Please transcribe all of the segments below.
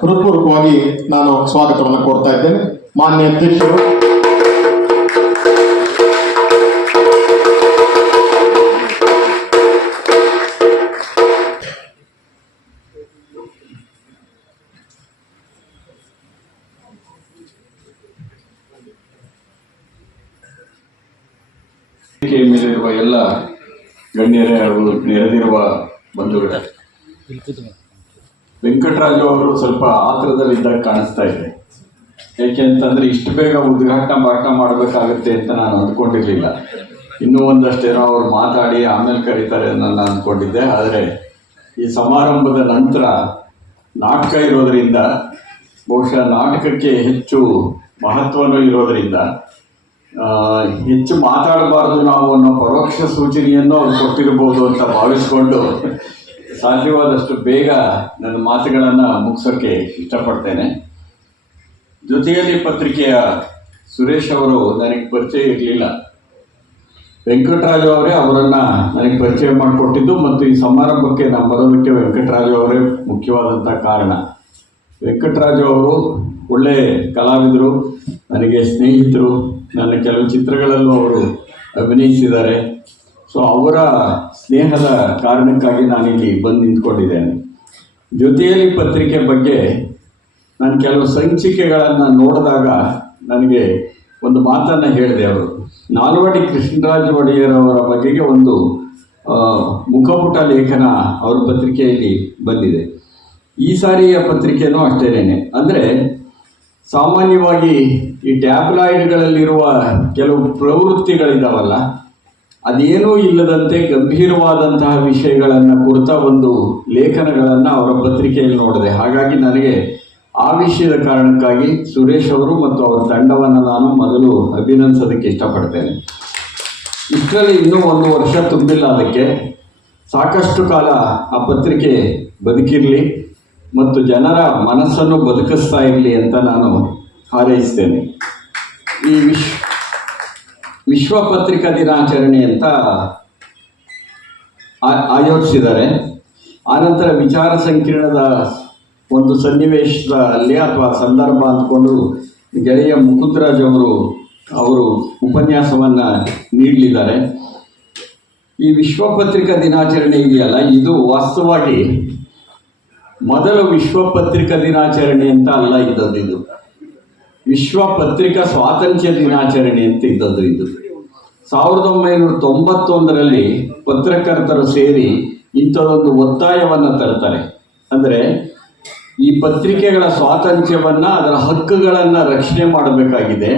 ಹೃತ್ಪೂರ್ವಕವಾಗಿ ನಾನು ಸ್ವಾಗತವನ್ನು ಕೋರ್ತಾ ಇದ್ದೇನೆ. ಮಾನ್ಯ ಅಧ್ಯಕ್ಷರು ಮೇಲಿರುವ ಎಲ್ಲ ಗಣ್ಯರೇ ಹಾಗೂ ನೆರೆದಿರುವ ಬಂಧುಗಳೇ. ವೆಂಕಟರಾಜು ಅವರು ಸ್ವಲ್ಪ ಆತರದಲ್ಲಿದ್ದಾಗ ಕಾಣಿಸ್ತಾ ಇದೆ. ಅಂತಂದ್ರೆ ಇಷ್ಟು ಬೇಗ ಉದ್ಘಾಟನೆ ಭಾಷಣ ಮಾಡಬೇಕಾಗುತ್ತೆ ಅಂತ ನಾನು ಅಂದ್ಕೊಂಡಿರ್ಲಿಲ್ಲ. ಇನ್ನೂ ಒಂದಷ್ಟೇನೋ ಅವ್ರು ಮಾತಾಡಿ ಆಮೇಲೆ ಕರೀತಾರೆ ಅಂತ ನಾನು ಅಂದ್ಕೊಂಡಿದ್ದೆ. ಆದರೆ ಈ ಸಮಾರಂಭದ ನಂತರ ನಾಟಕ ಇರೋದರಿಂದ, ಬಹುಶಃ ನಾಟಕಕ್ಕೆ ಹೆಚ್ಚು ಮಹತ್ವನೂ ಇರೋದರಿಂದ ಹೆಚ್ಚು ಮಾತಾಡಬಾರದು ನಾವು ಅನ್ನೋ ಪರೋಕ್ಷ ಸೂಚನೆಯನ್ನು ಅವ್ರು ಕೊಟ್ಟಿರ್ಬೋದು ಅಂತ ಭಾವಿಸ್ಕೊಂಡು ಸಾಧ್ಯವಾದಷ್ಟು ಬೇಗ ನನ್ನ ಮಾತುಗಳನ್ನು ಮುಗಿಸೋಕ್ಕೆ ಇಷ್ಟಪಡ್ತೇನೆ. ಜೊತೆಯಲ್ಲಿ ಪತ್ರಿಕೆಯ ಸುರೇಶ್ ಅವರು ನನಗೆ ಪರಿಚಯ ಇರಲಿಲ್ಲ. ವೆಂಕಟರಾಜು ಅವರೇ ಅವರನ್ನು ನನಗೆ ಪರಿಚಯ ಮಾಡಿಕೊಟ್ಟಿದ್ದು ಮತ್ತು ಈ ಸಮಾರಂಭಕ್ಕೆ ನಾನು ಬರೋದಕ್ಕೆ ವೆಂಕಟರಾಜು ಅವರೇ ಮುಖ್ಯವಾದಂಥ ಕಾರಣ. ವೆಂಕಟರಾಜು ಅವರು ಒಳ್ಳೆ ಕಲಾವಿದರು, ನನಗೆ ಸ್ನೇಹಿತರು, ನನ್ನ ಕೆಲವು ಚಿತ್ರಗಳಲ್ಲೂ ಅವರು ಅಭಿನಯಿಸಿದ್ದಾರೆ. ಸೊ ಅವರ ಸ್ನೇಹದ ಕಾರಣಕ್ಕಾಗಿ ನಾನಿಲ್ಲಿ ಬಂದು ನಿಂತ್ಕೊಂಡಿದ್ದೇನೆ. ಜೊತೆಯಲ್ಲಿ ಪತ್ರಿಕೆ ಬಗ್ಗೆ ನಾನು ಕೆಲವು ಸಂಚಿಕೆಗಳನ್ನು ನೋಡಿದಾಗ ನನಗೆ ಒಂದು ಮಾತನ್ನು ಹೇಳಿದೆ ಅವರು. ನಾಲ್ವಡಿ ಕೃಷ್ಣರಾಜ ಒಡೆಯರವರ ಬಗೆಗೆ ಒಂದು ಮುಖಪುಟ ಲೇಖನ ಅವ್ರ ಪತ್ರಿಕೆಯಲ್ಲಿ ಬಂದಿದೆ. ಈ ಸಾರಿಯ ಪತ್ರಿಕೆಯೂ ಅಷ್ಟೇನೆ ಅಂದರೆ ಸಾಮಾನ್ಯವಾಗಿ ಈ ಟ್ಯಾಬ್ಲಾಯ್ಡ್ಗಳಲ್ಲಿರುವ ಕೆಲವು ಪ್ರವೃತ್ತಿಗಳಿದಾವಲ್ಲ ಅದೇನೂ ಇಲ್ಲದಂತೆ ಗಂಭೀರವಾದಂತಹ ವಿಷಯಗಳನ್ನು ಕುರಿತ ಒಂದು ಲೇಖನಗಳನ್ನು ಅವರ ಪತ್ರಿಕೆಯಲ್ಲಿ ನೋಡಿದೆ. ಹಾಗಾಗಿ ನನಗೆ ಆ ವಿಷಯದ ಕಾರಣಕ್ಕಾಗಿ ಸುರೇಶ್ ಅವರು ಮತ್ತು ಅವರ ತಂಡವನ್ನು ನಾನು ಮೊದಲು ಅಭಿನಂದಿಸೋದಕ್ಕೆ ಇಷ್ಟಪಡ್ತೇನೆ. ಇಷ್ಟರಲ್ಲಿ ಇನ್ನೂ ಒಂದು ವರ್ಷ ತುಂಬಿಲ್ಲ ಅದಕ್ಕೆ. ಸಾಕಷ್ಟು ಕಾಲ ಆ ಪತ್ರಿಕೆ ಬದುಕಿರಲಿ ಮತ್ತು ಜನರ ಮನಸ್ಸನ್ನು ಬದುಕಿಸ್ತಾ ಇರಲಿ ಅಂತ ನಾನು ಹಾರೈಸ್ತೇನೆ. ಈ ವಿಶ್ ವಿಶ್ವ ಪತ್ರಿಕಾ ದಿನಾಚರಣೆ ಅಂತ ಆಯೋಜಿಸಿದ್ದಾರೆ. ಆನಂತರ ವಿಚಾರ ಸಂಕಿರಣದ ಒಂದು ಸನ್ನಿವೇಶದಲ್ಲಿ ಅಥವಾ ಸಂದರ್ಭ ಅಂದ್ಕೊಂಡು ಗೆಳೆಯ ಮುಕುಂದರಾಜ್ ಅವರು ಅವರು ಉಪನ್ಯಾಸವನ್ನು ನೀಡಲಿದ್ದಾರೆ. ಈ ವಿಶ್ವ ಪತ್ರಿಕಾ ದಿನಾಚರಣೆ ಇದೆಯಲ್ಲ, ಇದು ವಾಸ್ತವವಾಗಿ ಮೊದಲು ವಿಶ್ವ ಪತ್ರಿಕಾ ದಿನಾಚರಣೆ ಅಂತ ಅಲ್ಲ ಇದ್ದದ್ದು ಇದು ವಿಶ್ವ ಪತ್ರಿಕಾ ಸ್ವಾತಂತ್ರ್ಯ ದಿನಾಚರಣೆ ಅಂತ ಇದ್ದದ್ದು ಇದು ಸಾವಿರದ ಒಂಬೈನೂರ ತೊಂಬತ್ತೊಂದರಲ್ಲಿ ಪತ್ರಕರ್ತರು ಸೇರಿ ಇಂಥದೊಂದು ಒತ್ತಾಯವನ್ನು ತರ್ತಾರೆ. ಅಂದರೆ ಈ ಪತ್ರಿಕೆಗಳ ಸ್ವಾತಂತ್ರ್ಯವನ್ನು, ಅದರ ಹಕ್ಕುಗಳನ್ನು ರಕ್ಷಣೆ ಮಾಡಬೇಕಾಗಿದೆ.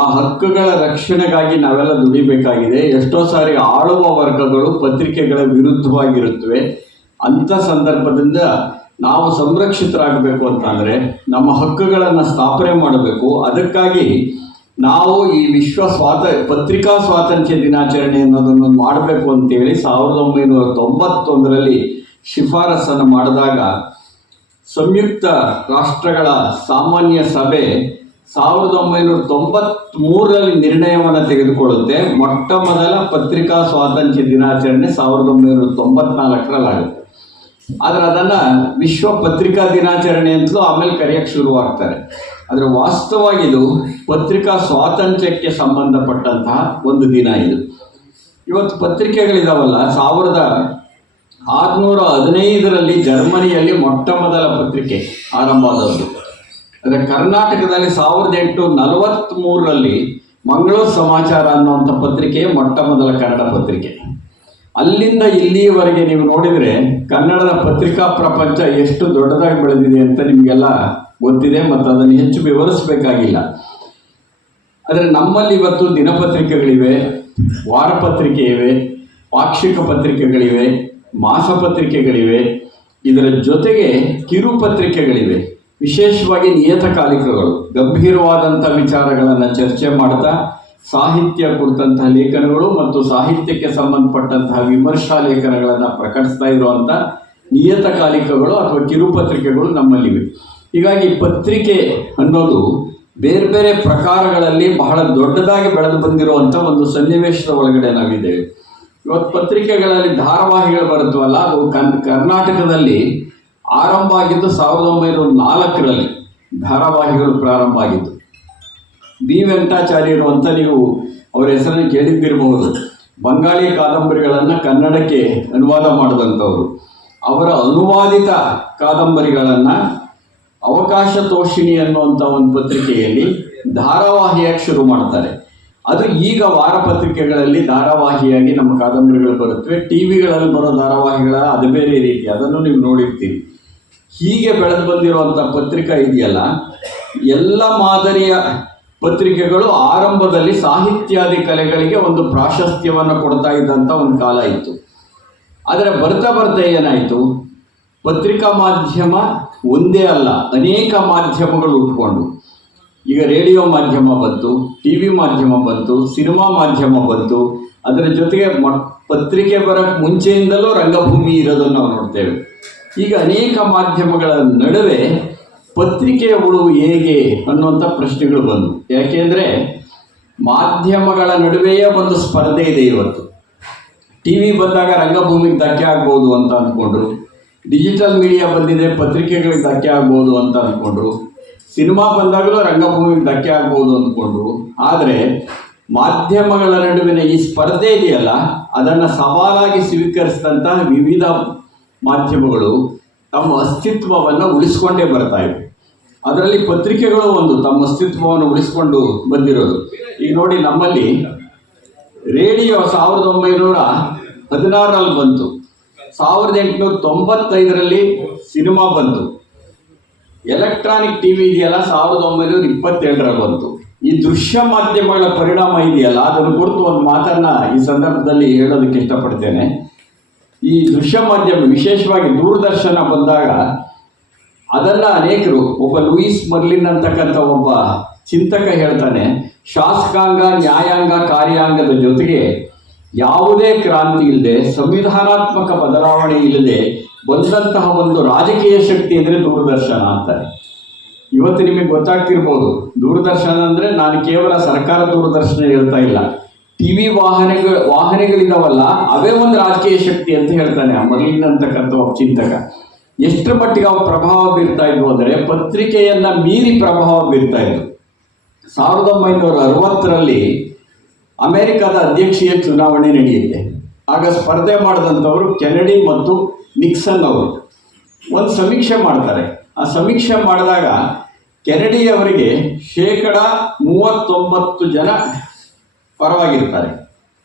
ಆ ಹಕ್ಕುಗಳ ರಕ್ಷಣೆಗಾಗಿ ನಾವೆಲ್ಲ ದುಡಿಬೇಕಾಗಿದೆ. ಎಷ್ಟೋ ಸಾರಿ ಆಳುವ ವರ್ಗಗಳು ಪತ್ರಿಕೆಗಳ ವಿರುದ್ಧವಾಗಿರುತ್ತವೆ. ಅಂಥ ಸಂದರ್ಭದಿಂದ ನಾವು ಸಂರಕ್ಷಿತರಾಗಬೇಕು ಅಂತಂದರೆ ನಮ್ಮ ಹಕ್ಕುಗಳನ್ನು ಸ್ಥಾಪನೆ ಮಾಡಬೇಕು. ಅದಕ್ಕಾಗಿ ನಾವು ಈ ವಿಶ್ವ ಸ್ವಾತ, ಪತ್ರಿಕಾ ಸ್ವಾತಂತ್ರ್ಯ ದಿನಾಚರಣೆ ಅನ್ನೋದನ್ನು ಮಾಡಬೇಕು ಅಂತೇಳಿ ಸಾವಿರದ ಒಂಬೈನೂರ ತೊಂಬತ್ತೊಂದರಲ್ಲಿ ಶಿಫಾರಸನ್ನು ಮಾಡಿದಾಗ ಸಂಯುಕ್ತ ರಾಷ್ಟ್ರಗಳ ಸಾಮಾನ್ಯ ಸಭೆ ಸಾವಿರದ ಒಂಬೈನೂರ ತೊಂಬತ್ಮೂರರಲ್ಲಿ ನಿರ್ಣಯವನ್ನು ತೆಗೆದುಕೊಳ್ಳುತ್ತೆ. ಮೊಟ್ಟ ಮೊದಲ ಪತ್ರಿಕಾ ಸ್ವಾತಂತ್ರ್ಯ ದಿನಾಚರಣೆ ಸಾವಿರದ ಒಂಬೈನೂರ ತೊಂಬತ್ನಾಲ್ಕರಲ್ಲಾಗುತ್ತೆ. ಆದರೆ ಅದನ್ನ ವಿಶ್ವ ಪತ್ರಿಕಾ ದಿನಾಚರಣೆ ಅಂತಲೂ ಆಮೇಲೆ ಕರೆಯಕ್ಕೆ ಶುರುವಾಗ್ತಾರೆ. ಆದರೆ ವಾಸ್ತವವಾಗಿ ಇದು ಪತ್ರಿಕಾ ಸ್ವಾತಂತ್ರ್ಯಕ್ಕೆ ಸಂಬಂಧಪಟ್ಟಂತಹ ಒಂದು ದಿನ ಇದು. ಇವತ್ತು ಪತ್ರಿಕೆಗಳಿದಾವಲ್ಲ, ಸಾವಿರದ ಆರುನೂರ ಹದಿನೈದರಲ್ಲಿ ಜರ್ಮನಿಯಲ್ಲಿ ಮೊಟ್ಟ ಮೊದಲ ಪತ್ರಿಕೆ ಆರಂಭ ಆದದ್ದು ಅಂದರೆ ಕರ್ನಾಟಕದಲ್ಲಿ ಸಾವಿರದ ಎಂಟು ನಲವತ್ತ್ಮೂರರಲ್ಲಿ ಮಂಗಳೂರು ಸಮಾಚಾರ ಅನ್ನುವಂಥ ಪತ್ರಿಕೆ ಮೊಟ್ಟ ಮೊದಲ ಕನ್ನಡ ಪತ್ರಿಕೆ. ಅಲ್ಲಿಂದ ಇಲ್ಲಿಯವರೆಗೆ ನೀವು ನೋಡಿದರೆ ಕನ್ನಡದ ಪತ್ರಿಕಾ ಪ್ರಪಂಚ ಎಷ್ಟು ದೊಡ್ಡದಾಗಿ ಬೆಳೆದಿದೆ ಅಂತ ನಿಮಗೆಲ್ಲ ಗೊತ್ತಿದೆ ಮತ್ತು ಅದನ್ನು ಹೆಚ್ಚು ವಿವರಿಸಬೇಕಾಗಿಲ್ಲ. ಆದರೆ ನಮ್ಮಲ್ಲಿ ಇವತ್ತು ದಿನಪತ್ರಿಕೆಗಳಿವೆ ವಾರಪತ್ರಿಕೆ ಇವೆ ಪಾಕ್ಷಿಕ ಪತ್ರಿಕೆಗಳಿವೆ ಮಾಸಪತ್ರಿಕೆಗಳಿವೆ ಇದರ ಜೊತೆಗೆ ಕಿರುಪತ್ರಿಕೆಗಳಿವೆ ವಿಶೇಷವಾಗಿ ನಿಯತಕಾಲಿಕಗಳು, ಗಂಭೀರವಾದಂಥ ವಿಚಾರಗಳನ್ನು ಚರ್ಚೆ ಮಾಡ್ತಾ ಸಾಹಿತ್ಯ ಕುರಿತಂತಹ ಲೇಖನಗಳು ಮತ್ತು ಸಾಹಿತ್ಯಕ್ಕೆ ಸಂಬಂಧಪಟ್ಟಂತಹ ವಿಮರ್ಶಾ ಲೇಖನಗಳನ್ನು ಪ್ರಕಟಿಸ್ತಾ ಇರುವಂಥ ನಿಯತಕಾಲಿಕಗಳು ಅಥವಾ ಕಿರುಪತ್ರಿಕೆಗಳು ನಮ್ಮಲ್ಲಿವೆ. ಹೀಗಾಗಿ ಪತ್ರಿಕೆ ಅನ್ನೋದು ಬೇರೆ ಬೇರೆ ಪ್ರಕಾರಗಳಲ್ಲಿ ಬಹಳ ದೊಡ್ಡದಾಗಿ ಬೆಳೆದು ಬಂದಿರುವಂಥ ಒಂದು ಸನ್ನಿವೇಶದ ಒಳಗಡೆ ನಾವಿದ್ದೇವೆ. ಇವತ್ತು ಪತ್ರಿಕೆಗಳಲ್ಲಿ ಧಾರಾವಾಹಿಗಳು ಬರುತ್ತವಲ್ಲ ಅವು ಕನ್, ಕರ್ನಾಟಕದಲ್ಲಿ ಆರಂಭ ಆಗಿದ್ದು ಸಾವಿರದ ಒಂಬೈನೂರ ನಾಲ್ಕರಲ್ಲಿ ಧಾರಾವಾಹಿಗಳು ಪ್ರಾರಂಭ ಆಗಿದ್ದು. ಬಿ ವೆಂಕಟಾಚಾರ್ಯರು ಅಂತ ನೀವು ಅವರ ಹೆಸರನ್ನು ಕೇಳಿದ್ದಿರಬಹುದು. ಬಂಗಾಳಿ ಕಾದಂಬರಿಗಳನ್ನು ಕನ್ನಡಕ್ಕೆ ಅನುವಾದ ಮಾಡಿದಂಥವರು ಅವರ ಅನುವಾದಿತ ಕಾದಂಬರಿಗಳನ್ನು ಅವಕಾಶ ತೋಷಿಣಿ ಅನ್ನುವಂಥ ಒಂದು ಪತ್ರಿಕೆಯಲ್ಲಿ ಧಾರಾವಾಹಿಯಾಗಿ ಶುರು ಮಾಡ್ತಾರೆ. ಅದು ಈಗ ವಾರಪತ್ರಿಕೆಗಳಲ್ಲಿ ಧಾರಾವಾಹಿಯಾಗಿ ನಮ್ಮ ಕಾದಂಬರಿಗಳು ಬರುತ್ತವೆ. ಟಿ ವಿಗಳಲ್ಲಿ ಬರೋ ಧಾರಾವಾಹಿಗಳ ಅದು ಬೇರೆ ರೀತಿ, ಅದನ್ನು ನೀವು ನೋಡಿರ್ತೀರಿ. ಹೀಗೆ ಬೆಳೆದು ಬಂದಿರುವಂಥ ಪತ್ರಿಕಾ ಇದೆಯಲ್ಲ, ಎಲ್ಲ ಮಾದರಿಯ ಪತ್ರಿಕೆಗಳು ಆರಂಭದಲ್ಲಿ ಸಾಹಿತ್ಯಾದಿ ಕಲೆಗಳಿಗೆ ಒಂದು ಪ್ರಾಶಸ್ತ್ಯವನ್ನು ಕೊಡ್ತಾ ಇದ್ದಂತ ಒಂದು ಕಾಲ ಇತ್ತು. ಆದರೆ ಬರ್ತಾ ಬರ್ತಾ ಏನಾಯಿತು? ಪತ್ರಿಕಾ ಮಾಧ್ಯಮ ಒಂದೇ ಅಲ್ಲ, ಅನೇಕ ಮಾಧ್ಯಮಗಳು ಉಟ್ಕೊಂಡು ಈಗ ರೇಡಿಯೋ ಮಾಧ್ಯಮ ಬಂತು ಟಿ ವಿ ಮಾಧ್ಯಮ ಬಂತು, ಸಿನಿಮಾ ಮಾಧ್ಯಮ ಬಂತು. ಅದರ ಜೊತೆಗೆ ಪತ್ರಿಕೆ ಬರೋಕ್ಕೆ ಮುಂಚೆಯಿಂದಲೂ ರಂಗಭೂಮಿ ಇರೋದನ್ನು ನಾವು ನೋಡ್ತೇವೆ. ಈಗ ಅನೇಕ ಮಾಧ್ಯಮಗಳ ನಡುವೆ ಪತ್ರಿಕೆಯ ಉಳುವು ಹೇಗೆ ಅನ್ನುವಂಥ ಪ್ರಶ್ನೆಗಳು ಬಂದವು ಯಾಕೆಂದರೆ ಮಾಧ್ಯಮಗಳ ನಡುವೆಯೇ ಒಂದು ಸ್ಪರ್ಧೆ ಇದೆ ಇವತ್ತು. ಟಿ ವಿ ಬಂದಾಗ ರಂಗಭೂಮಿಗೆ ಧಕ್ಕೆ ಆಗ್ಬೋದು ಅಂತ ಅಂದ್ಕೊಂಡ್ರು. ಡಿಜಿಟಲ್ ಮೀಡಿಯಾ ಬಂದಿದೆ, ಪತ್ರಿಕೆಗಳಿಗೆ ಧಕ್ಕೆ ಆಗ್ಬೋದು ಅಂತ ಅಂದ್ಕೊಂಡ್ರು. ಸಿನಿಮಾ ಬಂದಾಗಲೂ ರಂಗಭೂಮಿಗೆ ಧಕ್ಕೆ ಆಗ್ಬೋದು ಅಂದ್ಕೊಂಡ್ರು. ಆದರೆ ಮಾಧ್ಯಮಗಳ ನಡುವಿನ ಈ ಸ್ಪರ್ಧೆ ಇದೆಯಲ್ಲ, ಅದನ್ನು ಸವಾಲಾಗಿ ಸ್ವೀಕರಿಸಿದಂತಹ ವಿವಿಧ ಮಾಧ್ಯಮಗಳು ತಮ್ಮ ಅಸ್ತಿತ್ವವನ್ನು ಉಳಿಸ್ಕೊಂಡೇ ಬರ್ತಾ ಇವೆ. ಅದರಲ್ಲಿ ಪತ್ರಿಕೆಗಳು ಒಂದು, ತಮ್ಮ ಅಸ್ತಿತ್ವವನ್ನು ಉಳಿಸ್ಕೊಂಡು ಬಂದಿರೋದು. ಈಗ ನೋಡಿ, ನಮ್ಮಲ್ಲಿ ರೇಡಿಯೋ ಸಾವಿರದ ಒಂಬೈನೂರ ಹದಿನಾರರಲ್ಲಿ ಬಂತು. ಸಾವಿರದ ಎಂಟುನೂರ ತೊಂಬತ್ತೈದರಲ್ಲಿ ಸಿನಿಮಾ ಬಂತು. ಎಲೆಕ್ಟ್ರಾನಿಕ್ ಟಿ ವಿ ಇದೆಯಲ್ಲ, ಸಾವಿರದ ಒಂಬೈನೂರ ಇಪ್ಪತ್ತೆರಡರಲ್ಲಿ ಬಂತು. ಈ ದೃಶ್ಯ ಮಾಧ್ಯಮಗಳ ಪರಿಣಾಮ ಇದೆಯಲ್ಲ, ಅದನ್ನು ಕುರಿತು ಒಂದು ಮಾತನ್ನ ಈ ಸಂದರ್ಭದಲ್ಲಿ ಹೇಳೋದಕ್ಕೆ ಇಷ್ಟಪಡ್ತೇನೆ. ಈ ದೃಶ್ಯ ಮಾಧ್ಯಮ ವಿಶೇಷವಾಗಿ ದೂರದರ್ಶನ ಬಂದಾಗ ಅದನ್ನ ಅನೇಕರು, ಒಬ್ಬ ಲೂಯಿಸ್ ಮರ್ಲಿನ್ ಅಂತಕ್ಕಂಥ ಒಬ್ಬ ಚಿಂತಕ ಹೇಳ್ತಾನೆ, ಶಾಸಕಾಂಗ, ನ್ಯಾಯಾಂಗ, ಕಾರ್ಯಾಂಗದ ಜೊತೆಗೆ ಯಾವುದೇ ಕ್ರಾಂತಿ ಇಲ್ಲದೆ, ಸಂವಿಧಾನಾತ್ಮಕ ಬದಲಾವಣೆ ಇಲ್ಲದೆ ಬಂದಂತಹ ಒಂದು ರಾಜಕೀಯ ಶಕ್ತಿ ಅಂದರೆ ದೂರದರ್ಶನ ಅಂತಾರೆ. ಇವತ್ತು ನಿಮಗೆ ಗೊತ್ತಾಗ್ತಿರ್ಬೋದು, ದೂರದರ್ಶನ ಅಂದರೆ ನಾನು ಕೇವಲ ಸರ್ಕಾರ ದೂರದರ್ಶನ ಹೇಳ್ತಾ ಇಲ್ಲ. ಟಿ ವಿ ವಾಹನಗಳು ವಾಹನಗಳಿದಾವಲ್ಲ ಅವೇ ಒಂದು ರಾಜಕೀಯ ಶಕ್ತಿ ಅಂತ ಹೇಳ್ತಾನೆ ಆ ಮರ್ಲಿನ್ ಅಂತಕ್ಕಂಥ ಒಬ್ಬ ಚಿಂತಕ. ಎಷ್ಟರ ಮಟ್ಟಿಗೆ ಅವು ಪ್ರಭಾವ ಬೀರ್ತಾ ಇದ್ವು ಅಂದರೆ ಪತ್ರಿಕೆಯನ್ನ ಮೀರಿ ಪ್ರಭಾವ ಬೀರ್ತಾ ಇದ್ವು. ಸಾವಿರದ ಒಂಬೈನೂರ ಅರವತ್ತರಲ್ಲಿ ಅಮೆರಿಕದ ಅಧ್ಯಕ್ಷೀಯ ಚುನಾವಣೆ ನಡೆಯುತ್ತೆ. ಆಗ ಸ್ಪರ್ಧೆ ಮಾಡಿದಂಥವರು ಕೆನಡಿ ಮತ್ತು ನಿಕ್ಸನ್ ಅವರು. ಒಂದು ಸಮೀಕ್ಷೆ ಮಾಡ್ತಾರೆ. ಆ ಸಮೀಕ್ಷೆ ಮಾಡಿದಾಗ ಕೆನಡಿ ಅವರಿಗೆ ಶೇಕಡ ಮೂವತ್ತೊಂಬತ್ತು ಜನ ಪರವಾಗಿರ್ತಾರೆ.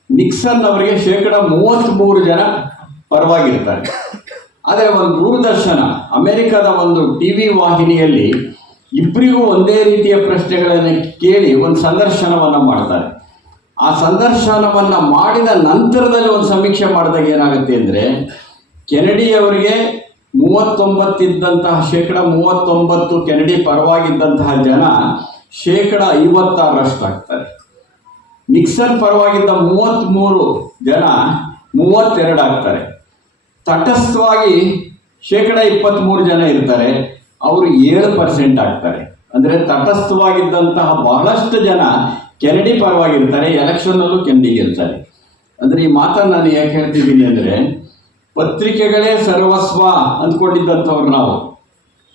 ನಿಕ್ಸನ್ ಅವರಿಗೆ ಶೇಕಡ ಮೂವತ್ತ್ಮೂರು ಜನ ಪರವಾಗಿರ್ತಾರೆ. ಆದರೆ ಒಂದು ದೂರದರ್ಶನ, ಅಮೆರಿಕದ ಒಂದು ಟಿ ವಿ ವಾಹಿನಿಯಲ್ಲಿ ಇಬ್ಬರಿಗೂ ಒಂದೇ ರೀತಿಯ ಪ್ರಶ್ನೆಗಳನ್ನು ಕೇಳಿ ಒಂದು ಸಂದರ್ಶನವನ್ನು ಮಾಡ್ತಾರೆ. ಆ ಸಂದರ್ಶನವನ್ನು ಮಾಡಿದ ನಂತರದಲ್ಲಿ ಒಂದು ಸಮೀಕ್ಷೆ ಮಾಡಿದಾಗ ಏನಾಗುತ್ತೆ ಅಂದರೆ, ಕೆನಡಿ ಅವರಿಗೆ ಮೂವತ್ತೊಂಬತ್ತಿದ್ದಂತಹ, ಶೇಕಡ ಮೂವತ್ತೊಂಬತ್ತು ಕೆನಡಿ ಪರವಾಗಿದ್ದಂತಹ ಜನ ಶೇಕಡ ಐವತ್ತಾರರಷ್ಟಾಗ್ತಾರೆ. ನಿಕ್ಸನ್ ಪರವಾಗಿದ್ದ ಮೂವತ್ತ್ಮೂರು ಜನ ಮೂವತ್ತೆರಡು ಆಗ್ತಾರೆ. ತಟಸ್ಥವಾಗಿ ಶೇಕಡ ಇಪ್ಪತ್ತ್ಮೂರು ಜನ ಇರ್ತಾರೆ. ಅವರು ಏಳು ಪರ್ಸೆಂಟ್ ಆಗ್ತಾರೆ. ಅಂದರೆ ತಟಸ್ಥವಾಗಿದ್ದಂತಹ ಬಹಳಷ್ಟು ಜನ ಕೆನಡಿ ಪರವಾಗಿರ್ತಾರೆ ಎಲೆಕ್ಷನ್ನಲ್ಲೂ ಕೆನಡಿ ಗೆಲ್ತಾರೆ. ಅಂದರೆ ಈ ಮಾತನ್ನು ನಾನು ಯಾಕೆ ಹೇಳ್ತಿದ್ದೀನಿ ಅಂದರೆ, ಪತ್ರಿಕೆಗಳೇ ಸರ್ವಸ್ವ ಅಂದ್ಕೊಂಡಿದ್ದಂಥವ್ರು ನಾವು.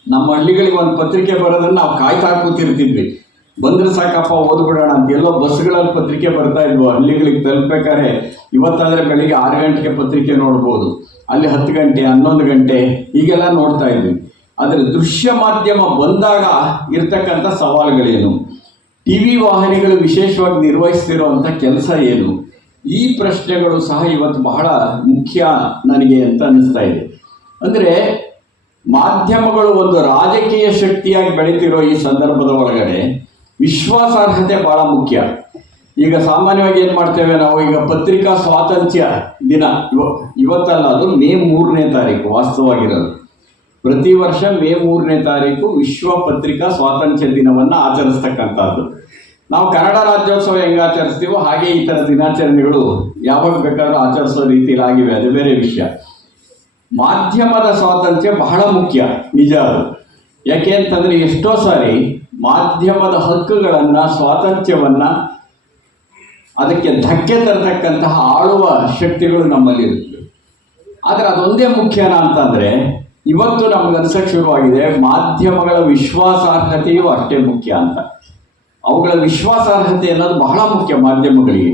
ನಮ್ಮ ಹಳ್ಳಿಗಳಿಗೆ ಒಂದು ಪತ್ರಿಕೆ ಬರೋದನ್ನು ನಾವು ಕಾಯ್ತಾ ಕೂತಿರ್ತಿದ್ವಿ. ಬಂದ್ರೆ ಸಾಕಪ್ಪ, ಓದ್ಬಿಡೋಣ ಅಂತ. ಎಲ್ಲೋ ಬಸ್ಗಳಲ್ಲಿ ಪತ್ರಿಕೆ ಬರ್ತಾ ಇದ್ವು ಹಳ್ಳಿಗಳಿಗೆ ತಲುಪಬೇಕಾದ್ರೆ ಇವತ್ತಾದರೆ ಬೆಳಿಗ್ಗೆ ಆರು ಗಂಟೆಗೆ ಪತ್ರಿಕೆ ನೋಡ್ಬೋದು. ಅಲ್ಲಿ ಹತ್ತು ಗಂಟೆ, ಹನ್ನೊಂದು ಗಂಟೆ, ಹೀಗೆಲ್ಲ ನೋಡ್ತಾ ಇದ್ವಿ. ಆದರೆ ದೃಶ್ಯ ಮಾಧ್ಯಮ ಬಂದಾಗ ಇರ್ತಕ್ಕಂಥ ಸವಾಲುಗಳೇನು? ಟಿ ವಿ ವಾಹಿನಿಗಳು ವಿಶೇಷವಾಗಿ ನಿರ್ವಹಿಸ್ತಿರುವಂಥ ಕೆಲಸ ಏನು? ಈ ಪ್ರಶ್ನೆಗಳು ಸಹ ಇವತ್ತು ಬಹಳ ಮುಖ್ಯ ನನಗೆ ಅಂತ ಅನ್ನಿಸ್ತಾ ಇದೆ. ಅಂದರೆ ಮಾಧ್ಯಮಗಳು ಒಂದು ರಾಜಕೀಯ ಶಕ್ತಿಯಾಗಿ ಬೆಳೀತಿರೋ ಈ ಸಂದರ್ಭದ ಒಳಗಡೆ ವಿಶ್ವಾಸಾರ್ಹತೆ ಬಹಳ ಮುಖ್ಯ. ಈಗ ಸಾಮಾನ್ಯವಾಗಿ ಏನು ಮಾಡ್ತೇವೆ ನಾವು? ಈಗ ಪತ್ರಿಕಾ ಸ್ವಾತಂತ್ರ್ಯ ದಿನ. ಇವ, ಇವತ್ತಲ್ಲ ಅದು ಮೇ ಮೂರನೇ ತಾರೀಕು ವಾಸ್ತವವಾಗಿರೋದು. ಪ್ರತಿ ವರ್ಷ ಮೇ ಮೂರನೇ ತಾರೀಕು ವಿಶ್ವ ಪತ್ರಿಕಾ ಸ್ವಾತಂತ್ರ್ಯ ದಿನವನ್ನು ಆಚರಿಸ್ತಕ್ಕಂಥದ್ದು. ನಾವು ಕನ್ನಡ ರಾಜ್ಯೋತ್ಸವ ಹೆಂಗೆ ಆಚರಿಸ್ತೀವೋ ಹಾಗೆ ಈ ಥರ ದಿನಾಚರಣೆಗಳು ಯಾವಾಗ ಬೇಕಾದ್ರೂ ಆಚರಿಸೋ ರೀತಿಯಲ್ಲಿ ಆಗಿವೆ. ಅದು ಬೇರೆ ವಿಷಯ. ಮಾಧ್ಯಮದ ಸ್ವಾತಂತ್ರ್ಯ ಬಹಳ ಮುಖ್ಯ. ನಿಜ ಅದು. ಯಾಕೆ ಅಂತಂದರೆ ಎಷ್ಟೋ ಸಾರಿ ಮಾಧ್ಯಮದ ಹಕ್ಕುಗಳನ್ನು, ಸ್ವಾತಂತ್ರ್ಯವನ್ನು ಅದಕ್ಕೆ ಧಕ್ಕೆ ತರತಕ್ಕಂತಹ ಆಳುವ ಶಕ್ತಿಗಳು ನಮ್ಮಲ್ಲಿ ಇರುತ್ತೆ. ಆದರೆ ಅದೊಂದೇ ಮುಖ್ಯನಾ ಅಂತಂದರೆ ಇವತ್ತು ನಮ್ಗೆ ಅನ್ಸಕ್ಕೆ ಶುರುವಾಗಿದೆ, ಮಾಧ್ಯಮಗಳ ವಿಶ್ವಾಸಾರ್ಹತೆಯು ಅಷ್ಟೇ ಮುಖ್ಯ ಅಂತ. ಅವುಗಳ ವಿಶ್ವಾಸಾರ್ಹತೆ ಅನ್ನೋದು ಬಹಳ ಮುಖ್ಯ ಮಾಧ್ಯಮಗಳಿಗೆ.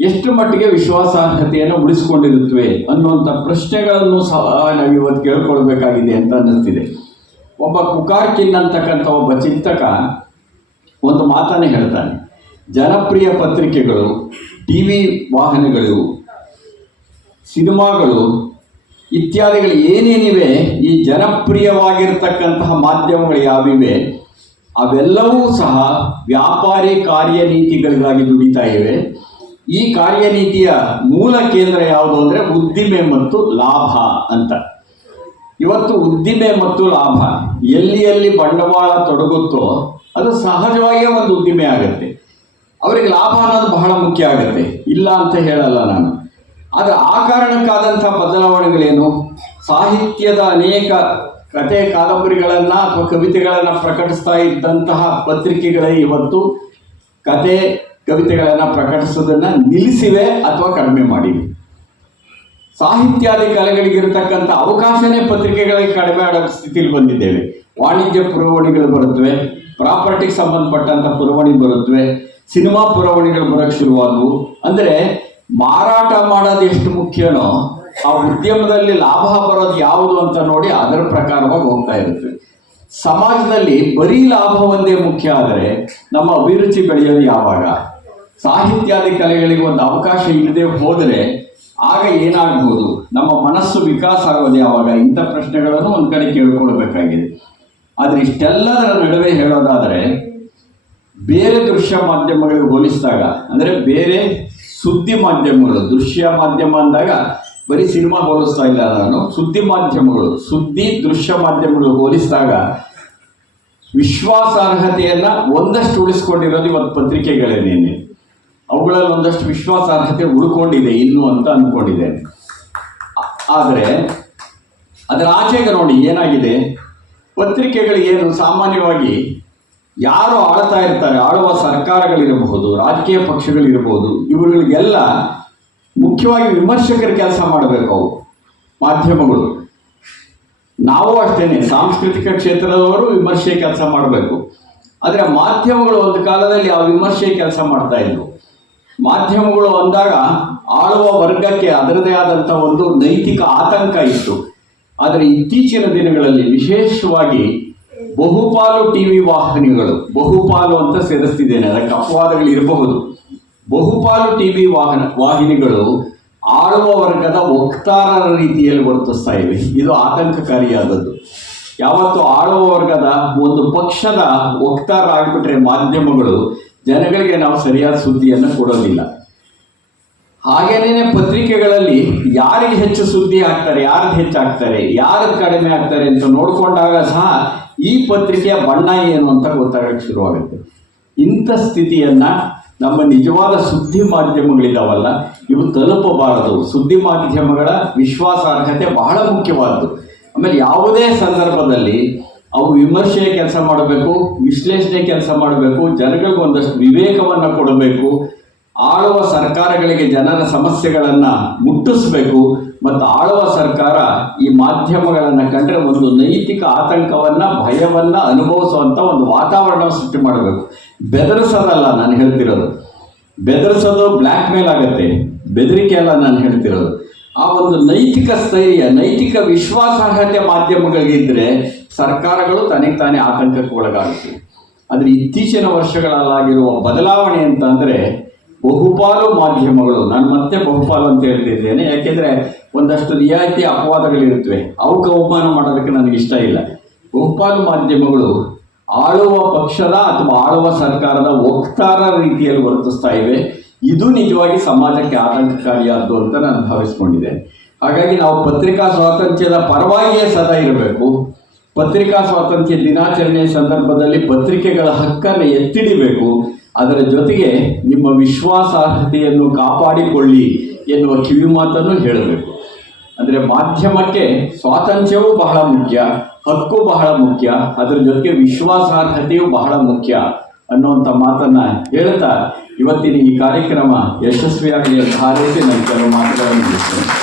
ಎಷ್ಟು ಮಟ್ಟಿಗೆ ವಿಶ್ವಾಸಾರ್ಹತೆಯನ್ನು ಉಳಿಸಿಕೊಂಡಿರುತ್ತವೆ ಅನ್ನುವಂಥ ಪ್ರಶ್ನೆಗಳನ್ನು ಸಹ ನಾವು ಇವತ್ತು ಕೇಳ್ಕೊಳ್ಬೇಕಾಗಿದೆ ಅಂತ ಅನ್ನಿಸ್ತಿದೆ. ಒಬ್ಬ ಕುಕಾರ್ಕಿನ್ ಅಂತಕ್ಕಂಥ ಒಬ್ಬ ಚಿಂತಕ ಒಂದು ಮಾತನ್ನು ಹೇಳ್ತಾನೆ. ಜನಪ್ರಿಯ ಪತ್ರಿಕೆಗಳು, ಟಿ ವಿ ವಾಹನಗಳು, ಸಿನಿಮಾಗಳು ಇತ್ಯಾದಿಗಳು ಏನೇನಿವೆ, ಈ ಜನಪ್ರಿಯವಾಗಿರ್ತಕ್ಕಂತಹ ಮಾಧ್ಯಮಗಳು ಯಾವಿವೆ, ಅವೆಲ್ಲವೂ ಸಹ ವ್ಯಾಪಾರಿ ಕಾರ್ಯನೀತಿಗಳಿಗಾಗಿ ದುಡಿತಾ ಇವೆ. ಈ ಕಾರ್ಯನೀತಿಯ ಮೂಲ ಕೇಂದ್ರ ಯಾವುದು ಅಂದರೆ ಉದ್ದಿಮೆ ಮತ್ತು ಲಾಭ ಅಂತ. ಇವತ್ತು ಉದ್ದಿಮೆ ಮತ್ತು ಲಾಭ. ಎಲ್ಲಿ ಎಲ್ಲಿ ಬಂಡವಾಳ ತೊಡಗುತ್ತೋ ಅದು ಸಹಜವಾಗಿಯೇ ಒಂದು ಉದ್ದಿಮೆ ಆಗುತ್ತೆ. ಅವರಿಗೆ ಲಾಭ ಅನ್ನೋದು ಬಹಳ ಮುಖ್ಯ ಆಗುತ್ತೆ. ಇಲ್ಲ ಅಂತ ಹೇಳಲ್ಲ ನಾನು. ಆದರೆ ಆ ಕಾರಣಕ್ಕಾದಂಥ ಬದಲಾವಣೆಗಳೇನು? ಸಾಹಿತ್ಯದ ಅನೇಕ ಕತೆ ಕಾದಂಬರಿಗಳನ್ನು ಅಥವಾ ಕವಿತೆಗಳನ್ನು ಪ್ರಕಟಿಸ್ತಾ ಇದ್ದಂತಹ ಪತ್ರಿಕೆಗಳೇ ಇವತ್ತು ಕತೆ ಕವಿತೆಗಳನ್ನು ಪ್ರಕಟಿಸೋದನ್ನು ನಿಲ್ಲಿಸಿವೆ ಅಥವಾ ಕಡಿಮೆ ಮಾಡಿವೆ. ಸಾಹಿತ್ಯಾದಿ ಕಲೆಗಳಿಗಿರ್ತಕ್ಕಂಥ ಅವಕಾಶನೇ ಪತ್ರಿಕೆಗಳಿಗೆ ಕಡಿಮೆ ಆಡೋ ಸ್ಥಿತಿಲಿ ಬಂದಿದ್ದೇವೆ. ವಾಣಿಜ್ಯ ಪುರವಣಿಗಳು ಬರುತ್ತವೆ ಪ್ರಾಪರ್ಟಿಗೆ ಸಂಬಂಧಪಟ್ಟಂಥ ಪುರವಣಿ ಬರುತ್ತವೆ ಸಿನಿಮಾ ಪುರವಣಿಗಳು ಬರೋಕ್ಕೆ ಶುರುವಾದವು. ಅಂದರೆ ಮಾರಾಟ ಮಾಡೋದು ಎಷ್ಟು ಮುಖ್ಯನೋ ಆ ಉದ್ಯಮದಲ್ಲಿ ಲಾಭ ಬರೋದು ಯಾವುದು ಅಂತ ನೋಡಿ ಅದರ ಪ್ರಕಾರವಾಗಿ ಹೋಗ್ತಾ ಇರುತ್ತೆ ಸಮಾಜದಲ್ಲಿ ಬರೀ ಲಾಭ ಒಂದೇ ಮುಖ್ಯ ಆದರೆ ನಮ್ಮ ಅಭಿರುಚಿ ಬೆಳೆಯೋದು ಯಾವಾಗ? ಸಾಹಿತ್ಯಾದಿ ಕಲೆಗಳಿಗೆ ಒಂದು ಅವಕಾಶ ಇಲ್ಲದೆ ಹೋದರೆ ಆಗ ಏನಾಗ್ಬೋದು? ನಮ್ಮ ಮನಸ್ಸು ವಿಕಾಸ ಆಗೋದು ಯಾವಾಗ ಇಂಥ ಪ್ರಶ್ನೆಗಳನ್ನು ಒಂದು ಕಡೆ ಕೇಳ್ಕೊಳ್ಬೇಕಾಗಿದೆ. ಆದರೆ ಇಷ್ಟೆಲ್ಲದರ ನಡುವೆ ಹೇಳೋದಾದರೆ, ಬೇರೆ ದೃಶ್ಯ ಮಾಧ್ಯಮಗಳಿಗೆ ಹೋಲಿಸಿದಾಗ, ಅಂದರೆ ಬೇರೆ ಸುದ್ದಿ ಮಾಧ್ಯಮಗಳು, ದೃಶ್ಯ ಮಾಧ್ಯಮ ಅಂದಾಗ ಬರೀ ಸಿನಿಮಾ ಹೋಲಿಸ್ತಾ ಇಲ್ಲ ನಾನು, ಸುದ್ದಿ ಮಾಧ್ಯಮಗಳು, ಸುದ್ದಿ ದೃಶ್ಯ ಮಾಧ್ಯಮಗಳು ಹೋಲಿಸಿದಾಗ ವಿಶ್ವಾಸಾರ್ಹತೆಯನ್ನು ಒಂದಷ್ಟು ಉಳಿಸ್ಕೊಂಡಿರೋದು ಇವತ್ತು ಪತ್ರಿಕೆಗಳೇನೇನೆ. ಅವುಗಳಲ್ಲಿ ಒಂದಷ್ಟು ವಿಶ್ವಾಸಾರ್ಹತೆ ಉಳ್ಕೊಂಡಿದೆ ಇನ್ನು ಅಂತ ಅಂದ್ಕೊಂಡಿದೆ ಆದರೆ ಅದರ ಆಚೆಗೆ ನೋಡಿ ಏನಾಗಿದೆ? ಪತ್ರಿಕೆಗಳಿಗೇನು ಸಾಮಾನ್ಯವಾಗಿ ಯಾರು ಆಳ್ತಾ ಇರ್ತಾರೆ? ಆಳುವ ಸರ್ಕಾರಗಳಿರಬಹುದು, ರಾಜಕೀಯ ಪಕ್ಷಗಳಿರಬಹುದು, ಇವುಗಳಿಗೆಲ್ಲ ಮುಖ್ಯವಾಗಿ ವಿಮರ್ಶಕರ ಕೆಲಸ ಮಾಡಬೇಕು ಅವು, ಮಾಧ್ಯಮಗಳು. ನಾವು ಅಷ್ಟೇನೆ, ಸಾಂಸ್ಕೃತಿಕ ಕ್ಷೇತ್ರದವರು ವಿಮರ್ಶೆ ಕೆಲಸ ಮಾಡಬೇಕು. ಆದರೆ ಮಾಧ್ಯಮಗಳು ಒಂದು ಕಾಲದಲ್ಲಿ ಆ ವಿಮರ್ಶೆ ಕೆಲಸ ಮಾಡ್ತಾ ಇದ್ವು ಮಾಧ್ಯಮಗಳು ಅಂದಾಗ ಆಳುವ ವರ್ಗಕ್ಕೆ ಅದರದೇ ಆದಂಥ ಒಂದು ನೈತಿಕ ಆತಂಕ ಇತ್ತು. ಆದರೆ ಇತ್ತೀಚಿನ ದಿನಗಳಲ್ಲಿ ವಿಶೇಷವಾಗಿ ಬಹುಪಾಲು ಟಿ ವಿ ವಾಹಿನಿಗಳು, ಬಹುಪಾಲು ಅಂತ ಸೇರಿಸ್ತಿದ್ದೇನೆ, ಅದಕ್ಕೆ ಅಪವಾದಗಳು ಇರಬಹುದು. ಬಹುಪಾಲು ಟಿ ವಿ ವಾಹನ, ವಾಹಿನಿಗಳು ಆಳುವ ವರ್ಗದ ವಕ್ತಾರರ ರೀತಿಯಲ್ಲಿ ವರ್ತಿಸ್ತಾ ಇವೆ. ಇದು ಆತಂಕಕಾರಿಯಾದದ್ದು. ಯಾವತ್ತು ಆಳುವ ವರ್ಗದ ಒಂದು ಪಕ್ಷದ ವಕ್ತಾರ ಆಗಿಬಿಟ್ರೆ ಮಾಧ್ಯಮಗಳು ಜನಗಳಿಗೆ ನಾವು ಸರಿಯಾದ ಸುದ್ದಿಯನ್ನು ಕೊಡೋದಿಲ್ಲ. ಹಾಗೇನೇ ಪತ್ರಿಕೆಗಳಲ್ಲಿ ಯಾರಿಗೆ ಹೆಚ್ಚು ಸುದ್ದಿ ಆಗ್ತಾರೆ ಹೆಚ್ಚು ಹೆಚ್ಚಾಗ್ತಾರೆ ಯಾರದ್ದು ಕಡಿಮೆ ಆಗ್ತಾರೆ ಅಂತ ನೋಡಿಕೊಂಡಾಗ ಸಹ ಈ ಪತ್ರಿಕೆಯ ಬಣ್ಣ ಏನು ಅಂತ ಗೊತ್ತಾಗಕ್ಕೆ ಶುರುವಾಗುತ್ತೆ. ಇಂಥ ಸ್ಥಿತಿಯನ್ನ ನಮ್ಮ ನಿಜವಾದ ಸುದ್ದಿ ಮಾಧ್ಯಮಗಳಿದಾವಲ್ಲ, ಇವು ತಲುಪಬಾರದು. ಸುದ್ದಿ ಮಾಧ್ಯಮಗಳ ವಿಶ್ವಾಸಾರ್ಹತೆ ಬಹಳ ಮುಖ್ಯವಾದ್ದು. ಆಮೇಲೆ ಯಾವುದೇ ಸಂದರ್ಭದಲ್ಲಿ ಅವು ವಿಮರ್ಶೆಯ ಕೆಲಸ ಮಾಡಬೇಕು, ವಿಶ್ಲೇಷಣೆ ಕೆಲಸ ಮಾಡಬೇಕು ಜನಗಳಿಗೆ ಒಂದಷ್ಟು ವಿವೇಕವನ್ನು ಕೊಡಬೇಕು, ಆಳುವ ಸರ್ಕಾರಗಳಿಗೆ ಜನರ ಸಮಸ್ಯೆಗಳನ್ನು ಮುಟ್ಟಿಸ್ಬೇಕು, ಮತ್ತು ಆಳುವ ಸರ್ಕಾರ ಈ ಮಾಧ್ಯಮಗಳನ್ನು ಕಂಡ್ರೆ ಒಂದು ನೈತಿಕ ಆತಂಕವನ್ನು, ಭಯವನ್ನು ಅನುಭವಿಸುವಂಥ ಒಂದು ವಾತಾವರಣ ಸೃಷ್ಟಿ ಮಾಡಬೇಕು. ಬೆದರಿಸೋದಲ್ಲ ನಾನು ಹೇಳ್ತಿರೋದು. ಬೆದರಿಸೋದು ಬ್ಲ್ಯಾಕ್ ಮೇಲ್ ಆಗುತ್ತೆ. ಬೆದರಿಕೆ ಅಲ್ಲ ನಾನು ಹೇಳ್ತಿರೋದು. ಆ ಒಂದು ನೈತಿಕ ಸ್ಥೈರ್ಯ, ನೈತಿಕ ವಿಶ್ವಾಸಾರ್ಹತೆ ಮಾಧ್ಯಮಗಳಿಗಿದ್ರೆ ಸರ್ಕಾರಗಳು ತನಗೆ ತಾನೇ ಆತಂಕಕ್ಕೆ ಒಳಗಾಗುತ್ತೆ. ಆದರೆ ಇತ್ತೀಚಿನ ವರ್ಷಗಳಲ್ಲಾಗಿರುವ ಬದಲಾವಣೆ ಅಂತ ಅಂದರೆ ಬಹುಪಾಲು ಮಾಧ್ಯಮಗಳು, ನಾನು ಮತ್ತೆ ಬಹುಪಾಲು ಅಂತ ಹೇಳ್ತಿದ್ದೇನೆ ಯಾಕೆಂದರೆ ಒಂದಷ್ಟು ರಿಯಾಯಿತಿ ಅಪವಾದಗಳಿರುತ್ತವೆ. ಅವಕ್ಕೆ ಅವಮಾನ ಮಾಡೋದಕ್ಕೆ ನನಗೆ ಇಷ್ಟ ಇಲ್ಲ. ಬಹುಪಾಲು ಮಾಧ್ಯಮಗಳು ಆಳುವ ಪಕ್ಷದ ಅಥವಾ ಆಳುವ ಸರ್ಕಾರದ ವಕ್ತಾರ ರೀತಿಯಲ್ಲಿ ವರ್ತಿಸ್ತಾ ಇವೆ. ಇದು ನಿಜವಾಗಿ ಸಮಾಜಕ್ಕೆ ಆತಂಕಕಾರಿಯಾದ್ದು ಅಂತ ನಾನು ಭಾವಿಸ್ಕೊಂಡಿದ್ದೇನೆ. ಹಾಗಾಗಿ ನಾವು ಪತ್ರಿಕಾ ಸ್ವಾತಂತ್ರ್ಯದ ಪರವಾಗಿಯೇ ಸದಾ ಇರಬೇಕು. ಪತ್ರಿಕಾ ಸ್ವಾತಂತ್ರ್ಯ ದಿನಾಚರಣೆಯ ಸಂದರ್ಭದಲ್ಲಿ ಪತ್ರಿಕೆಗಳ ಹಕ್ಕನ್ನು ಎತ್ತಿಡಿಬೇಕು. ಅದರ ಜೊತೆಗೆ ನಿಮ್ಮ ವಿಶ್ವಾಸಾರ್ಹತೆಯನ್ನು ಕಾಪಾಡಿಕೊಳ್ಳಿ ಎನ್ನುವ ಕಿವಿಮಾತನ್ನು ಹೇಳಬೇಕು. ಅಂದರೆ ಮಾಧ್ಯಮಕ್ಕೆ ಸ್ವಾತಂತ್ರ್ಯವೂ ಬಹಳ ಮುಖ್ಯ, ಹಕ್ಕು ಬಹಳ ಮುಖ್ಯ, ಅದರ ಜೊತೆಗೆ ವಿಶ್ವಾಸಾರ್ಹತೆಯೂ ಬಹಳ ಮುಖ್ಯ ಅನ್ನುವಂಥ ಮಾತನ್ನ ಹೇಳ್ತಾ ಇವತ್ತಿನ ಈ ಕಾರ್ಯಕ್ರಮ ಯಶಸ್ವಿಯಾಗಿ ಅಂತ ಹಾರೈಸಿ ನಾನು ಕೆಲವು ಮಾತುಗಳನ್ನು